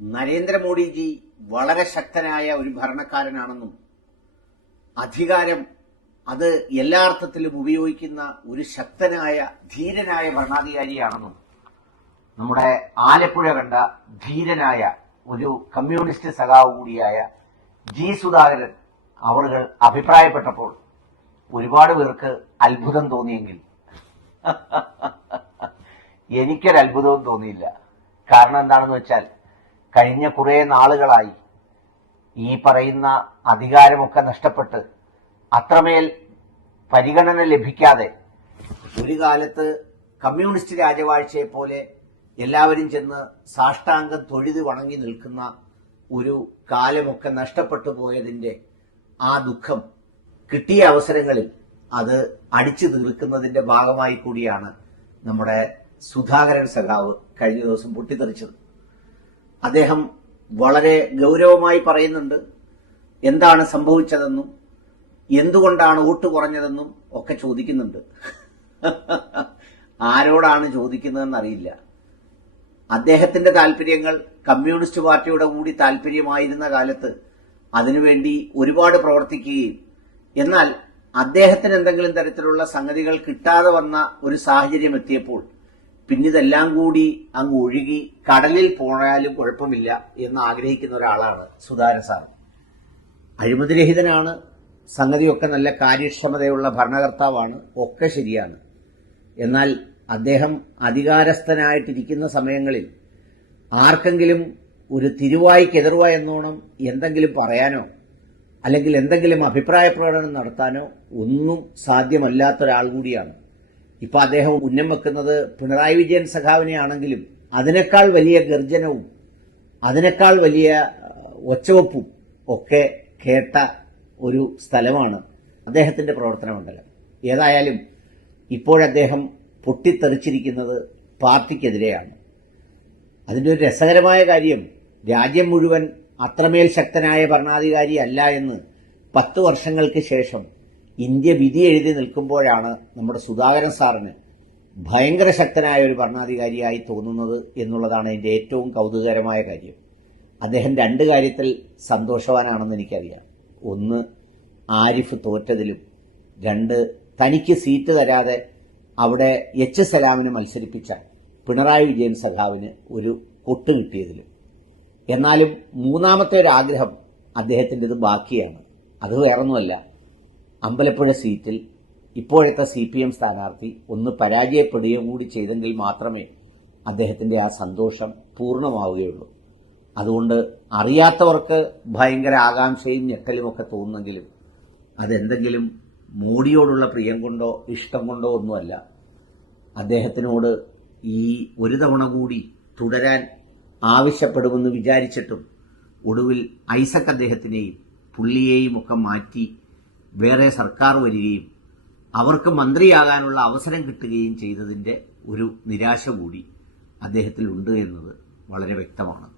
നരേന്ദ്രമോദിജി വളരെ ശക്തനായ ഒരു ഭരണക്കാരനാണെന്നും അധികാരം അത് എല്ലാ അർത്ഥത്തിലും ഉപയോഗിക്കുന്ന ഒരു ശക്തനായ ധീരനായ ഭരണാധികാരിയാണെന്നും നമ്മുടെ ആലപ്പുഴ കണ്ട ധീരനായ ഒരു കമ്മ്യൂണിസ്റ്റ് സഖാവ് കൂടിയായ ജി സുധാകരൻ അവറുകൾ അഭിപ്രായപ്പെട്ടപ്പോൾ ഒരുപാട് പേർക്ക് അത്ഭുതം തോന്നിയെങ്കിൽ. എനിക്കൊരത്ഭുതവും തോന്നിയില്ല. കാരണം എന്താണെന്ന് വെച്ചാൽ കഴിഞ്ഞ കുറേ നാളുകളായി ഈ പറയുന്ന അധികാരമൊക്കെ നഷ്ടപ്പെട്ട് അത്രമേൽ പരിഗണന ലഭിക്കാതെ ഒരു കാലത്ത് കമ്മ്യൂണിസ്റ്റ് രാജവാഴ്ചയെ പോലെ എല്ലാവരും ചെന്ന് സാഷ്ടാംഗം തൊഴുത് വണങ്ങി നിൽക്കുന്ന ഒരു കാലമൊക്കെ നഷ്ടപ്പെട്ടു പോയതിന്റെ ആ ദുഃഖം കിട്ടിയ അവസരങ്ങളിൽ അത് അടിച്ചു തീർക്കുന്നതിന്റെ ഭാഗമായി കൂടിയാണ് നമ്മുടെ സുധാകരൻ സഖാവ് കഴിഞ്ഞ ദിവസം പൊട്ടിത്തെറിച്ചത്. അദ്ദേഹം വളരെ ഗൗരവമായി പറയുന്നുണ്ട്. എന്താണ് സംഭവിച്ചതെന്നും എന്തുകൊണ്ടാണ് വോട്ട് കുറഞ്ഞതെന്നും ഒക്കെ ചോദിക്കുന്നുണ്ട്. ആരോടാണ് ചോദിക്കുന്നതെന്ന് അറിയില്ല. അദ്ദേഹത്തിന്റെ താല്പര്യങ്ങൾ കമ്മ്യൂണിസ്റ്റ് പാർട്ടിയുടെ കൂടി താല്പര്യമായിരുന്ന കാലത്ത് അതിനുവേണ്ടി ഒരുപാട് പ്രവർത്തിക്കുകയും എന്നാൽ അദ്ദേഹത്തിന് എന്തെങ്കിലും തരത്തിലുള്ള സംഗതികൾ കിട്ടാതെ വന്ന ഒരു സാഹചര്യം എത്തിയപ്പോൾ പിന്നിതെല്ലാം കൂടി അങ്ങ് ഒഴുകി കടലിൽ പോയാലും കുഴപ്പമില്ല എന്ന് ആഗ്രഹിക്കുന്ന ഒരാളാണ് സുധാരസാർ അഴിമതിരഹിതനാണ് സംഗതിയൊക്കെ നല്ല കാര്യക്ഷമതയുള്ള ഭരണകർത്താവാണ്. ഒക്കെ ശരിയാണ്. എന്നാൽ അദ്ദേഹം അധികാരസ്ഥനായിട്ടിരിക്കുന്ന സമയങ്ങളിൽ ആർക്കെങ്കിലും ഒരു തിരുവായിക്കെതിർവ എന്നോണം എന്തെങ്കിലും പറയാനോ അല്ലെങ്കിൽ എന്തെങ്കിലും അഭിപ്രായ പ്രകടനം നടത്താനോ ഒന്നും സാധ്യമല്ലാത്തൊരാൾ കൂടിയാണ്. ഇപ്പൊ അദ്ദേഹം ഉന്നം വെക്കുന്നത് പിണറായി വിജയൻ സഖാവിനെ ആണെങ്കിലും അതിനേക്കാൾ വലിയ ഗർജനവും അതിനേക്കാൾ വലിയ ഒച്ചവെപ്പും ഒക്കെ കേട്ട ഒരു സ്ഥലമാണ് അദ്ദേഹത്തിന്റെ പ്രവർത്തന മണ്ഡലം ഏതായാലും ഇപ്പോഴദ്ദേഹം പൊട്ടിത്തെറിച്ചിരിക്കുന്നത് പാർട്ടിക്കെതിരെയാണ്. അതിന്റെ ഒരു രസകരമായ കാര്യം രാജ്യം മുഴുവൻ അത്രമേൽ ശക്തനായ ഭരണാധികാരി അല്ല എന്ന് പത്ത് വർഷങ്ങൾക്ക് ശേഷം ഇന്ത്യ വിധി എഴുതി നിൽക്കുമ്പോഴാണ് നമ്മുടെ സുധാകരൻ സാറിന് ഭയങ്കര ശക്തനായ ഒരു ഭരണാധികാരിയായി തോന്നുന്നത് എന്നുള്ളതാണ് എന്റെ ഏറ്റവും കൗതുകകരമായ കാര്യം. അദ്ദേഹം രണ്ട് കാര്യത്തിൽ സന്തോഷവാനാണെന്ന് എനിക്കറിയാം. ഒന്ന് ആരിഫ് തോറ്റതിലും. രണ്ട് തനിക്ക് സീറ്റ് തരാതെ അവിടെ എച്ച് സലാമിന് മത്സരിപ്പിച്ച പിണറായി വിജയൻ സഖാവിന് ഒരു കൊട്ട് കിട്ടിയതിലും. എന്നാലും മൂന്നാമത്തെ ഒരു ആഗ്രഹം അദ്ദേഹത്തിന്റെത് ബാക്കിയാണ്. അത് വേറൊന്നുമല്ല. അമ്പലപ്പുഴ സീറ്റിൽ ഇപ്പോഴത്തെ സി പി എം സ്ഥാനാർത്ഥി ഒന്ന് പരാജയപ്പെടുകയും കൂടി ചെയ്തെങ്കിൽ മാത്രമേ അദ്ദേഹത്തിന്റെ ആ സന്തോഷം പൂർണമാവുകയുള്ളൂ. അതുകൊണ്ട് അറിയാത്തവർക്ക് ഭയങ്കര ആകാംക്ഷയും ഞെട്ടലുമൊക്കെ തോന്നുന്നെങ്കിലും അതെന്തെങ്കിലും മോഡിയോടുള്ള പ്രിയം കൊണ്ടോ ഇഷ്ടം കൊണ്ടോ ഒന്നുമല്ല. അദ്ദേഹത്തിനോട് ഈ ഒരു തവണ കൂടി തുടരാൻ ആവശ്യപ്പെടുമെന്ന് വിചാരിച്ചിട്ടും ഒടുവിൽ ഐസക് അദ്ദേഹത്തിനെയും പുള്ളിയെയും ഒക്കെ മാറ്റി വേറെ സർക്കാർ വരികയും അവർക്ക് മന്ത്രിയാകാനുള്ള അവസരം കിട്ടുകയും ചെയ്തതിന്റെ ഒരു നിരാശ കൂടി അദ്ദേഹത്തിൽ ഉണ്ട് എന്നത് വളരെ വ്യക്തമാണ്.